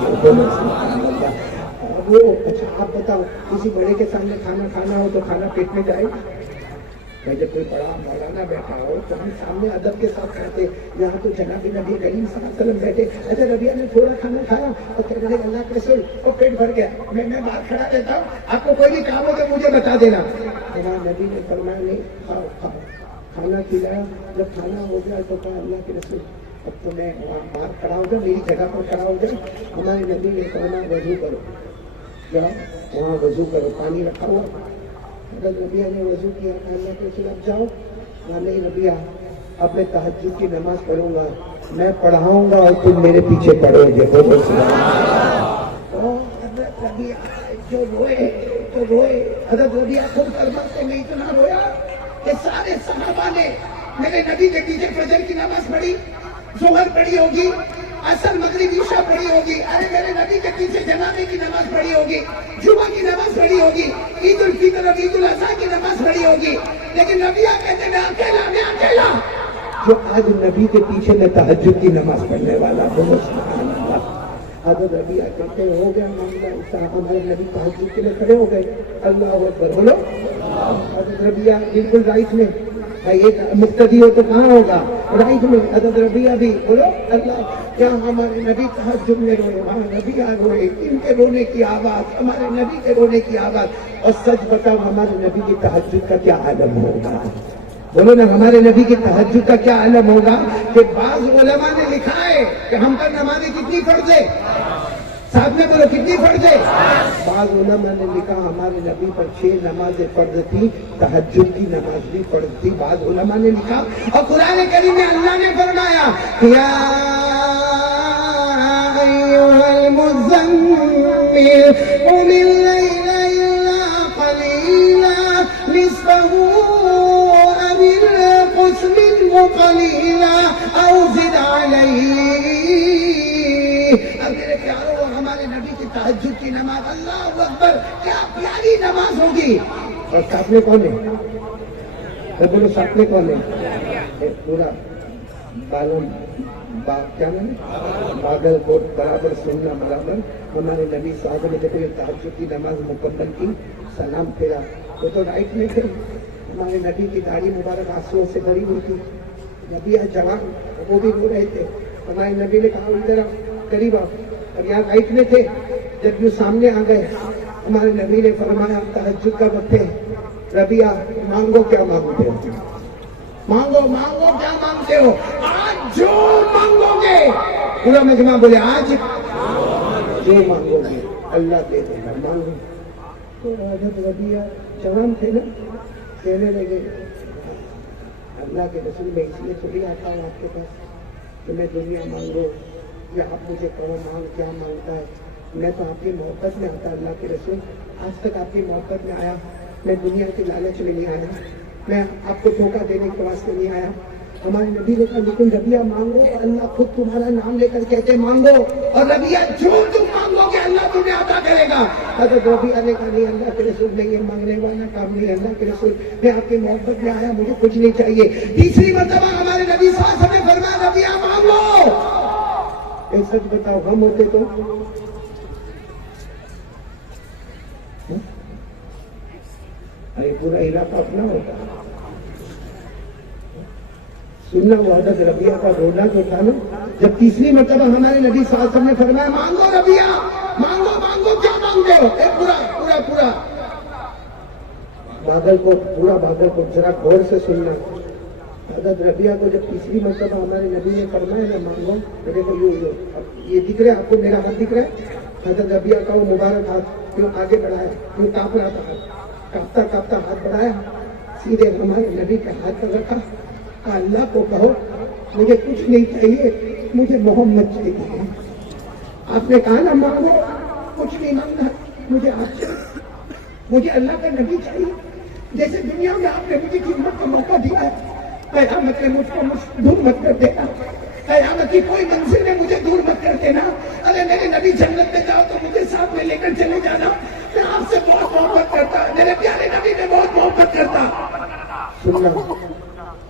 وہ اچھا آپ بتاؤ کسی بڑے کے سامنے کھانا کھانا ہو تو کھانا پیٹ میں جائے گا؟ بھائی جب کوئی بڑا مولانا بیٹھا ہو تو ہم سامنے ادب کے ساتھ کھاتے. یہاں تو جناب نبی کریم صلی اللہ علیہ وسلم بیٹھے. اچھا ربیہ نے تھوڑا کھانا کھایا اور کہنے لگے اللہ کے رسول اور پیٹ بھر گیا، میں باہر کھڑا رہتا ہوں، آپ کو کوئی بھی کام ہو تو مجھے بتا دینا. ہمارے نبی نے فرمایا نہیں، کھاؤ کھاؤ. کھانا کھلایا. جب کھانا ہو گیا تو کہا اللہ کے رسول اب تو میں وہاں باہر کھڑا ہو جاؤں، میری جگہ پر کھڑا ہو جاؤں. ہمارے نبی نے فرمایا وضو کرو، جاؤ وہاں وضو کرو، پانی رکھا ہوا. حضرت ربیہ نے وضو کیا. اللہ کے رسول اب جاؤ. نہیں ربیہ اب میں تہجد کی نماز پڑھوں گا، میں پڑھاؤں گا اور تم میرے پیچھے پڑھو گے. حضرت ربیہ جو روئے تو روئے. حضرت ربیہ خود فرماتے میں اتنا رویا کہ سارے صحابہ نے میرے نبی کے پیچھے فجر کی نماز پڑھی، ظہر پڑھی ہوگی، عصر مغرب عشاء پڑھی ہوگی، ارے میرے نبی کے پیچھے جنازے کی نماز پڑھی ہوگی، جمعہ کی نماز پڑھی ہوگی، عید الفطر اور عید الاضحیٰ کی نماز پڑھی ہوگی. لیکن ربیہ کہتے میں اکیلا جو آج نبی کے پیچھے میں تہجد کی نماز پڑھنے والا. بولو سبحان اللہ. حضرت ربیہ کہتے ہیں ہو گیا معاملہ صاحب، ہمارے نبی تہجد کے لیے کھڑے ہو گئے. اللہ اکبر بولو. حضرت ربیہ بالکل رائٹ میں، ایک مقتدی ہو تو کہاں ہوگا؟ رائٹ میں. حضرت ربیہ بھی بولو اللہ. کیا ہمارے نبی تہجد میں روئے؟ وہاں نبی روئے، ان کے رونے کی آواز، ہمارے نبی کے رونے کی آواز. اور سچ بتاؤ ہمارے نبی کی تہجد کا کیا عالم ہوگا؟ بولو نا ہمارے نبی کی تہجد کا کیا عالم ہوگا؟ کہ بعض علماء نے لکھا ہے کہ ہم پر نمازیں کتنی فرض ہے؟ ساتھ میں بولو کتنی فرض ہے؟ بعض علماء نے لکھا ہمارے نبی پر 6 نمازیں فرض تھی، تہجد کی نماز بھی فرض تھی. بعض علماء نے لکھا. اور قرآن کریم میں اللہ نے فرمایا یا ایھا المزمل قم اللیل الا قلیلا نصفہ او انقص منہ قلیلا او زد علیہ. اب میرے پیاروں ہمارے نبی کی تہجد کی نماز اللہ اکبر کیا پیاری نماز ہوگی. اور ساتھ میں کون ہے؟ بولو ساتھ میں کون ہے؟ پورا کیا نام ہے؟ باغل کوٹ برابر سننا برابر. ہمارے نبی صاحب نے جب تہجد کی نماز مکمل کی سلام پھیرا وہ تو رائٹ میں تھے. ہمارے نبی کی داڑھی مبارک آنسوؤں سے بھری ہوئی تھی. نبی جوان وہ بھی رو رہے تھے. ہمارے نبی نے کہا ادھر قریب آؤ. اور یہاں رائٹ میں تھے. جب یوں سامنے آ گئے ہمارے نبی نے فرمایا تہجد کا وقت ہے، ربیہ مانگو کیا مانگتے ہو؟ مانگو کیا مانگتے ہو؟ آج جو مانگو گے، پورا مجمع بولے آج جو مانگو گے اللہ دے دے گا. مانگو. تو حضرت ربیہ جوان تھے نا، کہنے لگے اللہ کے رسول میں اس لیے تھوڑی آتا ہوں آپ کے پاس کہ میں دنیا مانگو یا آپ مجھے کہو مانگ کیا مانگتا ہے. میں تو آپ کی محبت میں آتا اللہ کے رسول. آج تک آپ کی محبت میں آیا، میں دنیا کے لالچ میں نہیں آیا، میں آپ کو دھوکہ دینے کے واسطے نہیں آیا. ہمارے نبی نے کہا لیکن ربیہ مانگو، اللہ خود تمہارا نام لے کر کہتے مانگو. اور ربیہ جو تم مانگو گے اللہ تمہیں عطا کرے گا. حضرت ربیہ نے کہا نہیں اللہ کے رسول میں یہ مانگنے والا کام نہیں. اللہ کے رسول میں آپ کی محبت میں آیا، مجھے کچھ نہیں چاہیے. تیسری مرتبہ ہمارے نبی صلی اللہ علیہ وسلم نے فرمایا ربیہ مانگو. سچ بتاؤ ہم ہوتے تو ارے پورا علاقہ اپنا ہوتا. سننا وہ حضرت ربیہ کا رونا جو تھا نا، جب تیسری مرتبہ ہمارے نبی صلی اللہ علیہ وسلم نے فرمایا مانگو ربیہ مانگو کیا مانگتے ہو؟ پورا باغل کو ذرا غور سے سننا. حضرت ربیہ کو جب تیسری مرتبہ ہمارے نبی نے فرمایا نا مانگو، میرے کو یہ دکھ رہا ہے آپ کو، میرا ہاتھ دکھ رہا ہے. حضرت ربیہ کا وہ مبارک ہاتھ کیوں آگے بڑھایا, کیوں کانپ رہا تھا, کانپتا کانپتا ہاتھ بڑھایا, سیدھے ہمارے نبی کا ہاتھ پر رکھا, اللہ کو کہو مجھے کچھ نہیں چاہیے, مجھے محمد چاہیے. آپ نے کہا نا مانگو, کچھ نہیں مانگنا, مجھے آپ چاہیے, مجھے اللہ کا نبی چاہیے. جیسے دنیا میں آپ نے مجھے خدمت کا موقع دیا ہے, قیامت میں مجھ کو دور مت کر دینا, قیامت کی کوئی منزل میں مجھے دور مت کر دینا. ارے میرے نبی جنت میں جاؤ تو مجھے ساتھ میں لے کر چلے جانا, میں آپ سے بہت محبت کرتا, میرے پیارے نبی میں بہت محبت کرتا. سننا,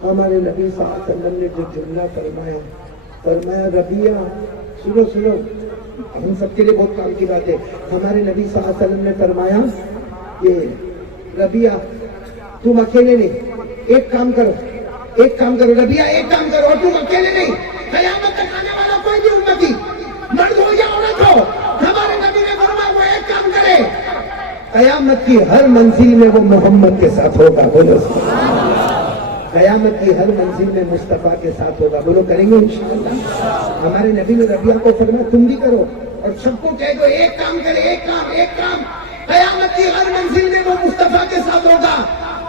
ہمارے نبی صلی اللہ علیہ وسلم نے جو جملہ فرمایا ربیہ, سنو سنو, ہم سب کے لیے بہت کام کی بات ہے. ہمارے نبی صلی اللہ علیہ وسلم نے فرمایا کہ ربیہ تم اکیلے نہیں, ایک کام کرو ربیہ, ایک کام کرو, اور تم اکیلے نہیں, قیامت تک آنے والا کوئی بھی امتی, مرد ہو یا عورت ہو, ہمارے نبی نے فرمایا وہ ایک کام کرے, قیامت کی ہر منزل میں وہ محمد کے ساتھ ہوگا. بولو قیامت کی ہر منزل میں مصطفیٰ کے ساتھ ہوگا. بولو کریں گے انشاءاللہ. ہمارے نبی نے ربیہ کو فرمایا تم بھی کرو, اور سب کو کہہ دو ایک کام کرے, ایک کام, قیامت کی ہر منزل میں وہ مصطفیٰ کے ساتھ ہوگا.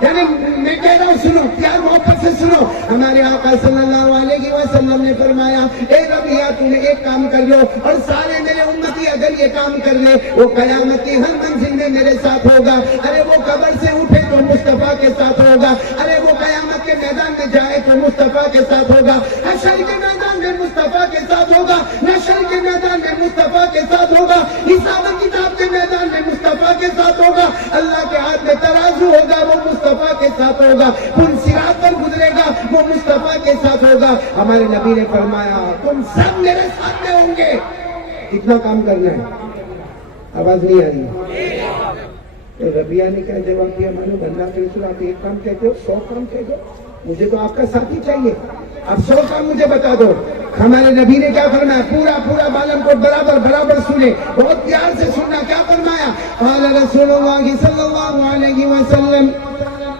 یعنی میں کہہ رہا ہوں, سنو, پیار محبت سے سنو. ہمارے آقا صلی اللہ علیہ وسلم نے فرمایا اے ربیہ تم ایک کام کر لو, اور سارے میرے امتی اگر یہ کام کر لے وہ قیامت کی ہر منزل میں میرے ساتھ ہوگا. ارے وہ قبر سے اٹھے تو مصطفیٰ کے ساتھ ہوگا, ارے وہ قیامت کے میدان میں جائے تو مصطفیٰ کے ساتھ ہوگا, حشر کے میدان میں مصطفیٰ کے ساتھ ہوگا, نشر کے میدان میں مصطفیٰ کے ساتھ ہوگا, حساب کتاب کے میدان میں مصطفیٰ کے ساتھ ہوگا, اللہ کے ہاتھ میں ترازو ہوگا وہ مصطفیٰ کے ساتھ ہوگا, پل صراط پر گزرے گا وہ مصطفیٰ کے ساتھ ہوگا. ہمارے نبی نے فرمایا تم سب میرے ساتھ میں ہوں گے. کتنا کام کرنا ہے, آواز نہیں آ رہی. تو ربیہ نے کیا جواب دیا, معلوم اللہ کے رسول آپ ایک کام کہتے ہو 100 کام کہہ دو, مجھے تو آپ کا ساتھی چاہیے, آپ 100 کام مجھے بتا دو. ہمارے نبی نے کیا فرمایا, پورا بالن کو برابر سنے, بہت پیار سے سننا. کیا فرمایا, قال رسول اللہ صلی اللہ علیہ وسلم,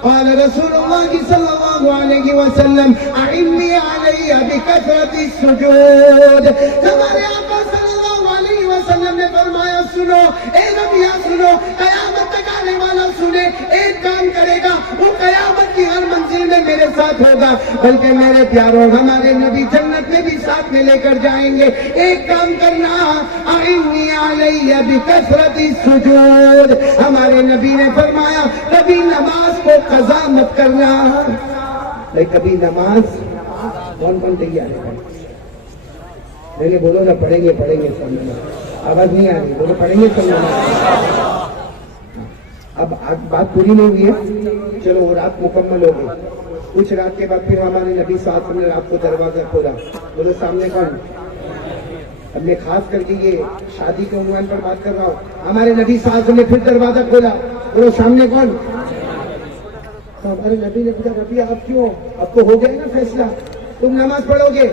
قال رسول اللہ صلی اللہ علیہ وسلم اعنی علی بکثرۃ السجود. ہمارے آقا صلی اللہ علیہ وسلم نے فرمایا سنو اے ربیہ سنو, قیامت تک آنے والا سنے, ایک کام کرے گا وہ قیامت کی ہر منزل میں میرے ساتھ ہوگا. بلکہ میرے پیاروں, ہمارے نبی جنت میں بھی ساتھ میں لے کر جائیں گے. ایک کام کرنا, اعنی علی بکثرۃ السجود. ہمارے نبی نے فرمایا کبھی نماز کو قضا مت کرنا. کبھی نماز کون تیار ہے, نہیں بولو نا, پڑھیں گے آواز نہیں آ رہی, بولو پڑھیں گے سب. اب بات پوری نہیں ہوئی ہے, چلو وہ رات مکمل ہو گئی. کچھ رات کے بعد پھر ہمارے نبی صلی اللہ علیہ وسلم نے رات کو دروازہ کھولا. بولو سامنے کون. اب میں خاص کر کے یہ شادی کے عنوان پر بات کر رہا ہوں. ہمارے نبی صلی اللہ علیہ وسلم نے پھر دروازہ کھولا. بولو سامنے کون. ہمارے نبی نے پوچھا ربیہ آپ کیوں, اب تو ہو جائے نا فیصلہ, تم نماز پڑھو گے,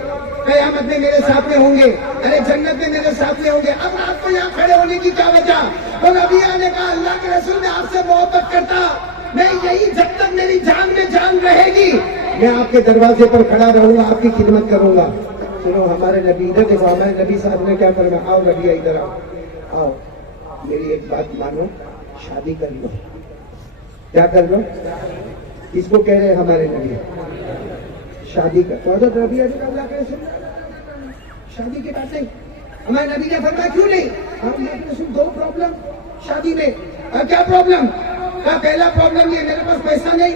قیامت میں میرے ساتھ میں ہوں گے, ارے جنت میں میرے ساتھ میں ہوں گے, اب رات کو یہاں کھڑے ہونے کی کیا وجہ. تو ربیہ نے کہا اللہ کے رسول میں آپ سے محبت کرتا, میں یہی جب تک میری جان میں جان رہے گی میں آپ کے دروازے پر کھڑا رہوں گا, آپ کی خدمت کروں گا. سنو ہمارے نبی, ادھر دیکھو, ہمارے نبی صاحب نے کیا فرمایا, آؤ ربیہ ادھر آؤ, میری ایک بات مانو, شادی کر لو. کیا کر لو, اس کو کہہ رہے ہیں ہمارے نبی, شادی کا. تو حضرت ربیہ نے کہا اللہ کے رسول شادی کی بات نہیں. ہمارے نبی نے فرمایا کیوں نہیں. اللہ کے رسول 2 پرابلم شادی میں. کیا پرابلم. کہا پہلا پرابلم یہ میرے پاس پیسہ نہیں.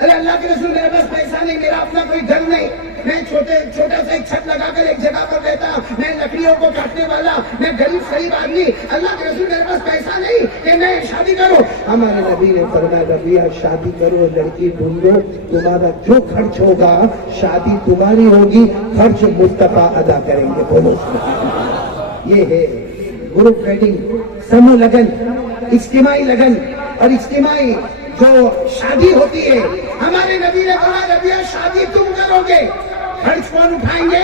ارے اللہ کے رسول میرے پاس پیسہ نہیں, میرا اپنا کوئی گھر نہیں, میں چھوٹا سا ایک چھت لگا کر ایک جگہ پر رہتا, میں لکڑیوں کو کاٹنے والا, میں غریب آدمی. اللہ کے رسول میرے پاس پیسہ نہیں کہ میں شادی کروں. ہمارے نبی نے فرمایا ربیہ شادی کرو, لڑکی ڈھونڈو, تمہارا جو خرچ ہوگا شادی تمہاری ہوگی, خرچ مصطفیٰ ادا کریں گے. بولو یہ ہے گروپ ویڈنگ, سمو لگن, اجتماعی لگن اور اجتماعی جو شادی ہوتی ہے. ہمارے نبی نے کہا ربیہ شادی تم کرو گے, خرچ کون اٹھائیں گے.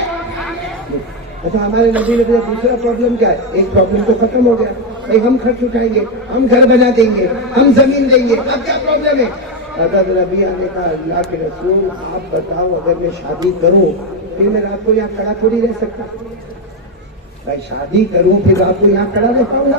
اچھا ہمارے نبی نے دوسرا پرابلم کیا ہے, ایک پرابلم تو ختم ہو گیا, ہم خرچ اٹھائیں گے, ہم گھر بنا دیں گے, ہم زمین دیں گے, اب کیا پرابلم ہے. حضرت ربیہ نے کہا اللہ کے رسول آپ بتاؤ, اگر میں شادی کروں پھر میں رات کو یہاں کھڑا تھوڑی رہ سکتا. بھائی شادی کروں پھر رات کو یہاں کھڑا رہتا ہوں نا,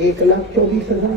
1,24,000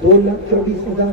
2,24,000,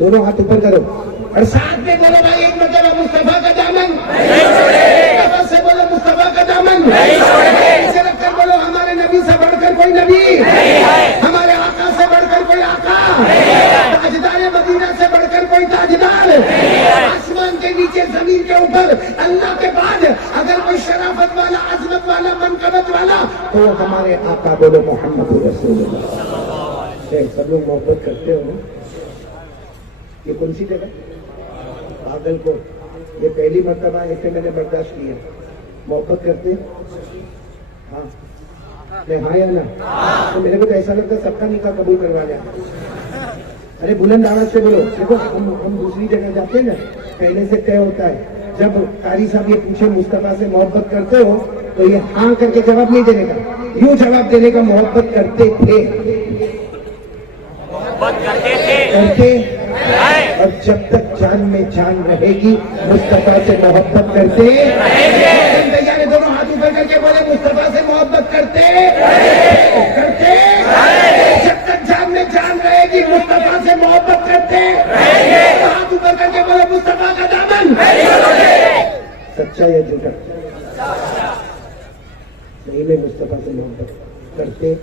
دونوں ہاتھ اوپر کرو اور ساتھ میں بولو بھائی ایک مرتبہ مصطفیٰ کا دامن مصطفیٰ سے بولو مصطفیٰ کا دامن اسے رکھ کر بولو ہمارے نبی سے بڑھ کر کوئی نبی ہمارے آقا سے بڑھ کر کوئی آقا تاجدار مدینہ سے بڑھ کر کوئی تاجدار آسمان کے نیچے زمین کے اوپر اللہ کے بعد اگر کوئی شرافت والا عظمت والا منقبت والا تو ہمارے آقا بولو محمد رسول اللہ. سب لوگ محبت کرتے ہو یہ کون سی جگہ پاگل کو یہ پہلی مرتبہ ایسے میں نے برداشت کیا محبت کرتے ہاں ہاں یا نا تو میرے کو تو ایسا لگتا ہے سب کا نکاح قبول کروا لیا. ارے بلند آواز سے بولو. دیکھو ہم دوسری جگہ جاتے ہیں نا پہلے سے طے ہوتا ہے جب قاری صاحب یہ پوچھے مصطفیٰ سے محبت کرتے ہو تو یہ ہاں کر کے جواب نہیں دینے کا یوں جواب دینے کا محبت کرتے تھے کرتے اور جب تک جان میں جان رہے گی مصطفیٰ سے محبت کرتے تیار دونوں ہاتھ اوپر کر کے بولے مصطفیٰ سے محبت کرتے کرتے جب تک جان میں جان رہے گی مصطفیٰ سے محبت کرتے ہاتھ اوپر کر کے بولے مصطفیٰ کا دامن سچا یا جھوٹا صحیح میں مصطفیٰ سے محبت کرتے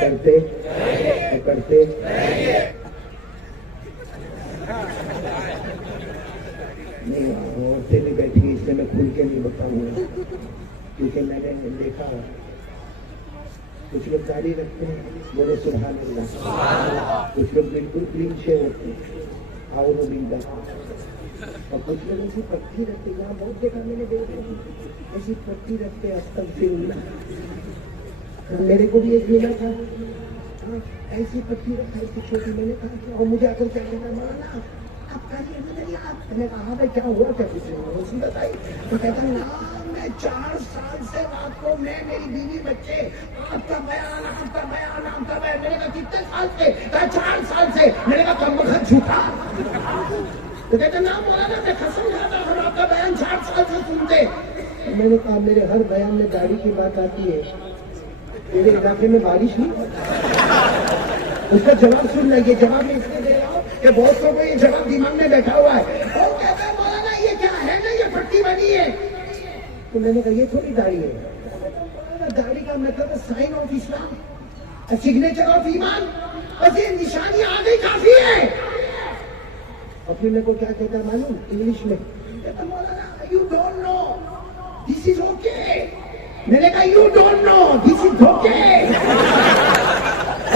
کرتے کرتے نہیں عورتیں بھی بیٹھی اس سے میں کھل کے نہیں بتاؤں گا کیونکہ میں نے دیکھا کچھ لوگ داڑھی رکھتے ہیں بولے سبحان اللہ کچھ لوگ بالکل کلین شیو ہوتے ہیں آؤ وہ بندہ اور کچھ لوگ ایسی پٹی رکھتے یہاں بہت دیکھا میں نے دیکھا ایسی پٹی رکھتے استغفراللہ میرے کو بھی ایک ملا تھا ایسی پٹی رکھا ایسی چھوٹی میں نے کہا اور مجھے آ کر کیا کہتا مولانا آپ میں نے کہا بھائی کیا ہوا کیا کچھ نہیں بتائی تو کہتا میں 4 سال سے رات کو میں میری بیوی بچے آپ کا بیان آپ کا بیان آپ کا بیان میں نے کہا کتنے سال سے کہا 4 سال سے میں نے کہا کم وقت جھوٹا تو کہتا نا مولانا میں قسم کھاتا ہوں آپ کا بیان 4 سال سے سنتے میں نے کہا میرے ہر بیان میں داڑھی کی بات آتی ہے میرے علاقے میں بارش نہیں اس کا جواب سن لیں یہ جواب میں اس لیے دے رہا ہوں کہ بہت لوگوں کو یہ جواب دماغ میں بیٹھا ہوا ہے اور کہتا ہے مولانا یہ کیا ہے نا یہ پٹی بنی ہے تو میں نے کہا یہ تھوڑی داڑھی ہے داڑھی کا مطلب سائن آف اسلام سگنیچر آف ایمان بس یہ نشانی آ گئی کافی ہے اور پھر میرے کو کیا کہتا معلوم انگلش میں کہتا مولانا you don't know this is okay میں نے کہا you don't know this is okay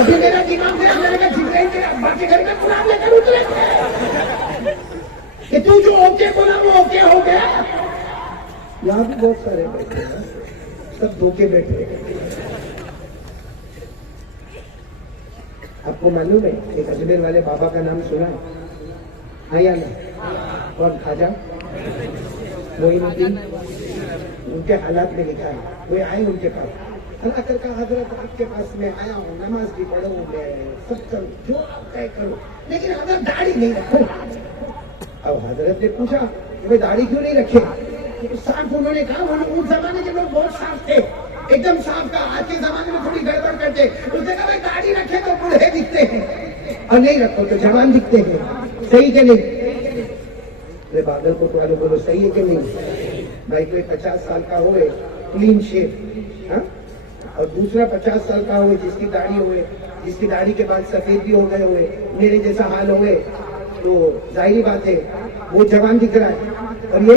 ابھی میرا دماغ میں میں نے کہا جبرائیل کے ابا کے گھر میں قرآن لے کر اترے تھے کہ تو جو اوکے بولا وہ اوکے ہو گیا یہاں بھی بہت سارے بیٹھے ہیں سب دھوکے بیٹھے آپ کو معلوم ہے ایک اجمیر والے بابا کا نام سنا ہے ہاں یا نا کون خواجہ معین الدین ان کے حالات میں لکھا ہے کوئی آئے ان کے پاس اللہ کر کا حضرت آپ کے پاس میں آیا ہوں نماز بھی پڑھو میں سب کرو جو آپ طے کرو لیکن حضرت داڑھی نہیں رکھو اب حضرت نے پوچھا کہ داڑھی کیوں نہیں رکھے صاف انہوں نے کہا اس زمانے کے لوگ بہت صاف تھے ایک دم صاف کا آج کے زمانے میں تھوڑی گڑبڑ کرتے اس نے کہا بھائی داڑھی رکھے تو بوڑھے دکھتے ہیں اور نہیں رکھو تو جوان دکھتے ہیں صحیح کہ نہیں ارے بادل کو والوں بولو صحیح ہے کہ نہیں بھائی کوئی 50 سال کا ہوئے کلین شیو ہاں اور دوسرا 50 سال کا ہوئے جس کی داڑھی ہوئے جس کی داڑھی کے بعد سفید بھی ہو گئے ہوئے میرے جیسا حال ہوئے تو ظاہری بات ہے وہ جوان دکھ رہا ہے اور یہ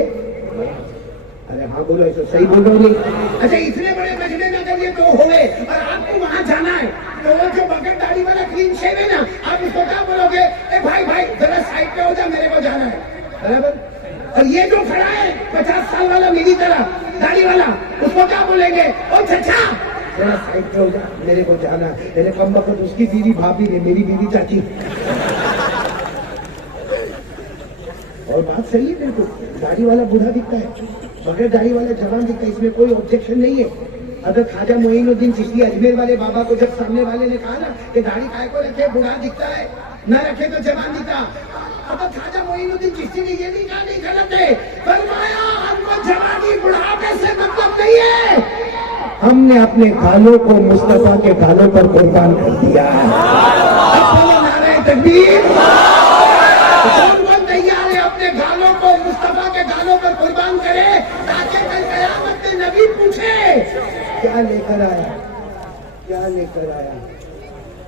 ارے ہاں بولو ایسا صحیح بول رہا نہیں اچھا اتنے بڑے مجمع میں اگر یہ دو ہوئے اور آپ کو وہاں جانا ہے تو وہ جو بغیر داڑھی والا کلین شیو ہے نا آپ اس کو کیا بولو گے اے بھائی بھائی ذرا سائڈ پہ ہو جا میرے کو جانا ہے برابر اور یہ جو کھڑا ہے 50 سال والا میری طرح داڑھی والا اس کو کیا بولیں گے او چچا ذرا سائڈ پہ ہو جا میرے کو جانا ہے میرے کم وقت اس کی بیوی بھابھی ہے میری بیوی چاچی اور بات صحیح ہے بالکل داڑھی والا بوڑھا دکھتا ہے بغیر داڑھی والا جوان دکھتا ہے اس میں کوئی آبجیکشن نہیں ہے حضرت خواجہ معین الدین چشتی اجمیر والے بابا کو جب سامنے والے نے کہا نا کہ داڑھی کائے کو رکھے بوڑھا دکھتا ہے نہ رکھے تو جوان دکھتا حضرت خواجہ معین الدین چشتی نے یہ نہیں کہا نہیں غلط ہے فرمایا ہم کو جوانی بڑھاپے سے مطلب نہیں ہے ہم نے اپنے گالوں کو مصطفیٰ کے گالوں پر قربان کر دیا ہے اب بولو نعرہ تکبیر کون تیار ہے اپنے گالوں کو مصطفیٰ کے گالوں پر قربان کرے تاکہ کل قیامت میں نبی پوچھے کیا لے کر آیا، کیا لے کر آیا؟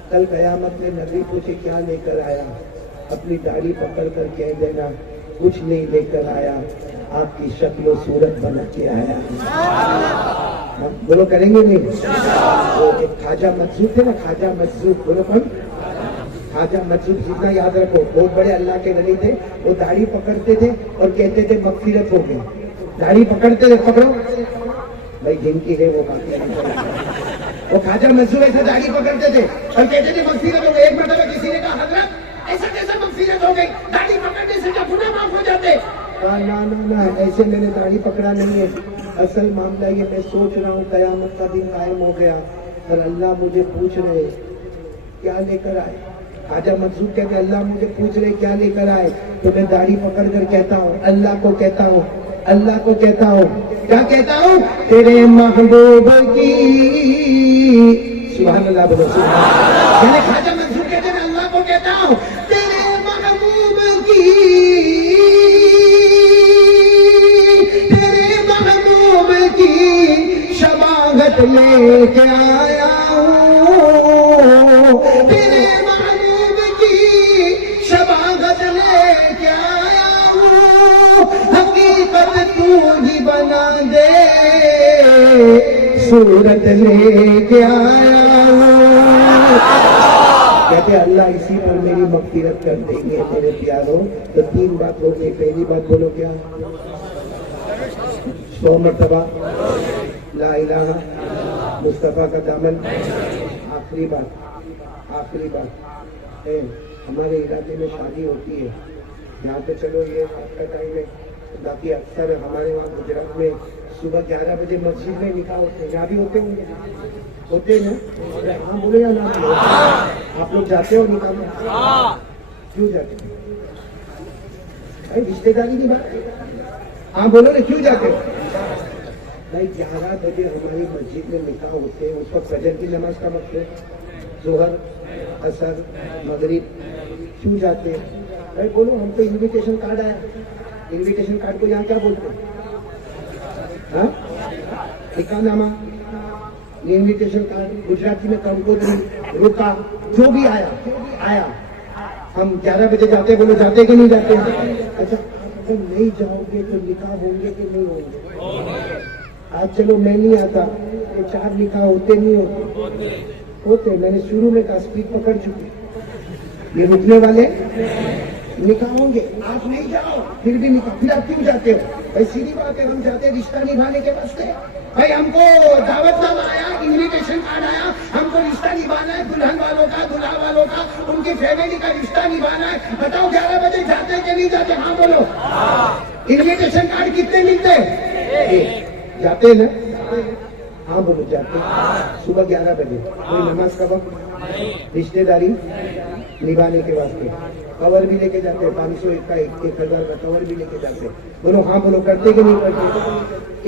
کل قیامت میں نبی پوچھے کیا لے کر آیا، اپنی داڑھی پکڑ کر کہہ دینا کچھ نہیں لے کر آیا، آپ کی شکل و صورت بنا کے آیا۔ بولو کریں گے نہیں؟ وہ ایک خواجہ مجذوب تھے نا، خواجہ مجذوب، بولو کون؟ خواجہ مجذوب، جتنا یاد رکھو، بہت بڑے اللہ کے ولی تھے۔ وہ داڑھی پکڑتے تھے اور کہتے تھے مغفرت ہو گئی، داڑھی پکڑتے تھے، پکڑو بھائی جن کی ہے وہ باقی نہیں۔ وہ خواجہ مجذوب ایسے داڑھی پکڑتے تھے اور کہتے تھے مغفرت ہو گئی۔ ایک مرتبہ کسی نے کہا حضرت ایسا کیسا مغفرت ہو گئی، داڑھی پکڑنے سے کیا گناہ معاف ہو جاتے؟ نہ ایسے میں نے داڑھی پکڑا نہیں ہے، اصل معاملہ یہ میں سوچ رہا ہوں قیامت کا دن قائم ہو گیا اور اللہ مجھے پوچھ رہے کیا لے کر آئے۔ خواجہ مجذوب کہتے اللہ مجھے پوچھ رہے کیا لے کر آئے، تو میں داڑھی پکڑ کر کہتا ہوں اللہ کو کہتا ہوں، اللہ کو کہتا ہوں، کیا کہتا ہوں؟ تیرے محبوب کی، سبحان اللہ بولو سبحان اللہ۔ یعنی خواجہ مجذوب کہتے ہیں اللہ کو کہتا ہوں تیرے محبوب کی، تیرے محبوب کی شباہت لے کے آیا ہوں، تیرے محبوب کی شباہت لے کے آیا ہوں، حقیقت تو ہی بنا دے صورت لے کے آیا ہوں۔ کہتے اللہ اسی پر میری مغفرت کر دیں گے میرے پیاروں۔ تو تین بات ہوگی، پہلی بات بولو کیا؟ 100 مرتبہ لا الہ مصطفیٰ کا دامن۔ آخری بات ہمارے علاقے میں شادی ہوتی ہے، یہاں پہ چلو یہ آپ کا ٹائم ہے، باقی اکثر ہمارے وہاں گجرات میں صبح 11 بجے مسجد میں نکاح ہوتے ہیں، یہاں بھی ہوتے ہوں گے، ہوتے ہیں نا؟ ہاں بولے یا نہ بولے؟ آپ لوگ جاتے ہو نکاح میں؟ کیوں جاتے ہو بھائی؟ رشتے داری کی بات، ہاں بولو نا کیوں جاتے ہو بھائی؟ 11 بجے ہماری مسجد میں نکاح ہوتے ہیں، اس وقت فجر کی نماز کا وقت ہے، ظہر عصر مغرب، کیوں جاتے ہیں بھائی؟ بولو ہم کو انویٹیشن کارڈ آیا، انویٹیشن کارڈ کو یہاں کیا بولتے ہیں؟ ہاں نکاح نامہ، انویٹیشن کارڈ گجراتی میں کنکوتری، رکا، جو بھی آیا۔ ہم 11 بجے جاتے، بولو جاتے کہ نہیں جاتے؟ اچھا اگر نہیں جاؤ گے تو نکاح ہوں گے کہ نہیں ہوں گے؟ آج چلو میں نہیں آتا، یہ 4 نکاح ہوتے نہیں ہوتے، میں نے شروع میں کہا اسپیڈ پکڑ چکی، یہ رکنے والے نکاح ہوں گے، آپ نہیں جاؤ پھر بھی نکاح، پھر آپ کیوں جاتے ہو بھائی؟ سیدھی بات ہے، ہم جاتے رشتہ نبھانے کے واسطے بھائی، ہم کو دعوت نامہ آیا، انویٹیشن کارڈ آیا، ہم کو رشتہ نبھانا ہے، دلہن والوں کا، دلہا والوں کا، ان کی فیملی کا رشتہ نبھانا ہے۔ بتاؤ 11 بجے جاتے کہ نہیں جاتے؟ ہاں بولو۔ انویٹیشن کارڈ کتنے ملتے؟ جاتے نا؟ ہاں بولو جاتے۔ صبح 11 بجے کوئی نماز کا وقت، رشتے داری نبھانے کے واسطے کور بھی لے کے جاتے ہیں، 500 کا 1000 کا کور بھی لے کے جاتے ہیں، بولو ہاں بولو، کرتے کہ نہیں کرتے؟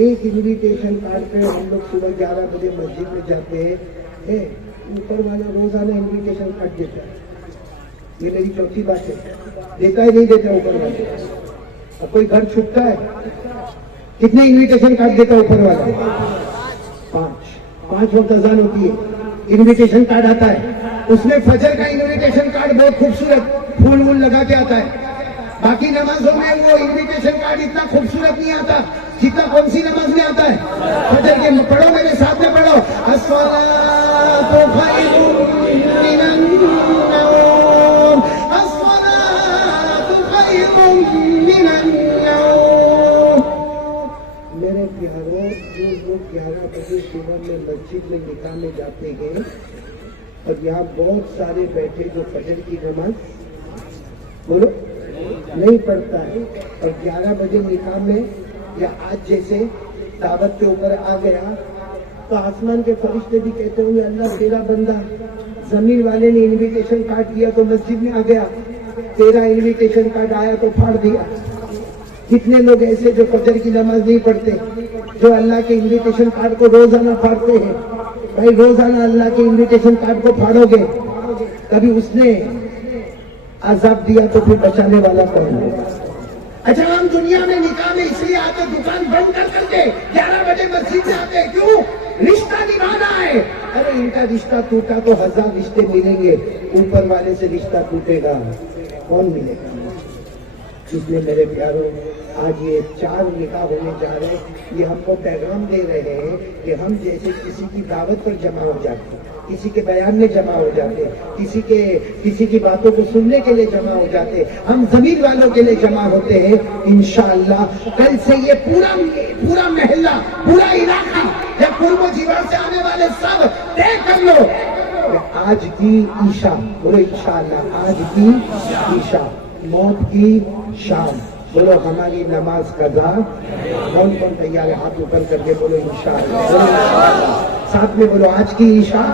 ایک انویٹیشن کارڈ پہ ہم لوگ صبح 11 بجے مسجد میں جاتے ہیں، اوپر والا روزانہ انویٹیشن کارڈ دیتا ہے، یہ میری چوتھی بات ہے، دیتا ہے نہیں دیتا اوپر والا؟ اب کوئی گھر چھپتا ہے، کتنے انویٹیشن کارڈ دیتا ہے اوپر والا؟ 5 وقت اذان ہوتی ہے، انویٹیشن کارڈ آتا ہے، اس میں فجر کا انویٹیشن کارڈ بہت خوبصورت پھول وول لگا کے آتا ہے، باقی نمازوں میں وہ انویٹیشن کارڈ اتنا خوبصورت نہیں آتا جتنا کون سی نماز میں آتا ہے؟ فجر کے۔ پڑھو میرے ساتھ میں، پڑھو الصلاۃ خیر من النوم، الصلاۃ خیر من النوم۔ میرے پیاروں، جو لوگ 11 بجے صبح میں مسجد میں نکاح میں جاتے ہیں اور یہاں بہت سارے بیٹھے جو فجر کی نماز بولو نہیں پڑھتا ہے، اور 11 بجے نکاح میں یا آج جیسے دعوت کے اوپر آ گیا تو آسمان کے فرشتے بھی کہتے ہوں گے اللہ تیرا بندہ، زمین والے نے انویٹیشن کارڈ دیا تو مسجد میں آ گیا، تیرا انویٹیشن کارڈ آیا تو پھاڑ دیا۔ کتنے لوگ ایسے جو فجر کی نماز نہیں پڑھتے، جو اللہ کے انویٹیشن کارڈ کو روزانہ پھاڑتے ہیں؟ بھائی روزانہ اللہ کے انویٹیشن کارڈ کو پھاڑو گے، کبھی اس نے عذاب دیا تو پھر بچانے والا کون ہوگا؟ اچھا ہم دنیا میں نکاح میں اس لیے آتے دکان بند کر کے 11 بجے مسجد میں آتے کیوں؟ رشتہ نبھانا ہے. ارے ان کا رشتہ ٹوٹا تو 1000 رشتے ملیں گے، اوپر والے سے رشتہ ٹوٹے گا کون ملے گا؟ اس لیے میرے پیاروں آج یہ 4 نکاح ہونے جا رہے ہیں، یہ ہم کو پیغام دے رہے ہیں کہ ہم جیسے کسی کی دعوت پر جمع ہو جاتے ہیں، کسی کے بیان میں جمع ہو جاتے ہیں، کسی کی باتوں کو سننے کے لیے جمع ہو جاتے ہیں، ہم زمین والوں کے لیے جمع ہوتے ہیں. انشاءاللہ کل سے یہ پورا محلہ، پورا علاقہ یا قرب و جیوان سے آنے والے سب طے کر لو آج کی عشاء، بولو انشاءاللہ آج کی عشاء موت کی شام، بولو ہماری نماز قضا. کون کون تیار ہے؟ ہاتھ اوپر کر کے بولو انشاءاللہ. ساتھ میں بولو آج کی عشاء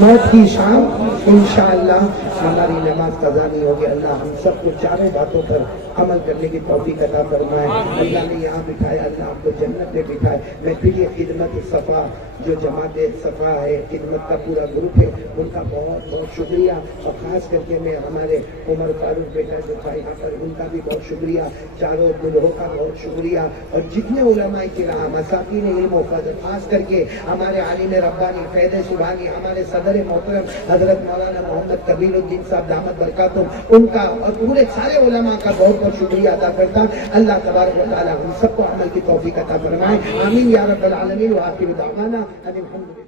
موت کی شام، انشاءاللہ ہماری نماز قضا نہیں ہوگی. اللہ ہم سب کو چاروں باتوں پر عمل کرنے کی توفیق عطا فرمائے. اللہ نے یہاں بٹھایا، اللہ آپ کو جنت میں بٹھائے. میں پھر یہ خدمت صفا جو جماعت صفا ہے، خدمت کا پورا گروپ ہے، ان کا بہت بہت شکریہ. اور خاص کر کے میں ہمارے عمر فاروق بیٹا جو تھا یہاں پر، ان کا بھی بہت شکریہ. چاروں گروہوں کا بہت شکریہ. اور جتنے علماء کرام، مساکین علم و فضل، خاص کر کے ہمارے عالم ربانی فیض سبحانی، ہمارے صدر محترم حضرت مولانا محمد کبیر الدین صاحب دامت برکاتہم، ان کا اور پورے سارے علماء کا بہت بہت شکریہ ادا کرتا. اللہ تبارک و تعالی ہم سب کو عمل کی توفیق عطا فرمائے. آمین یا رب العالمین. وآخر دعوانا ان الحمد للہ.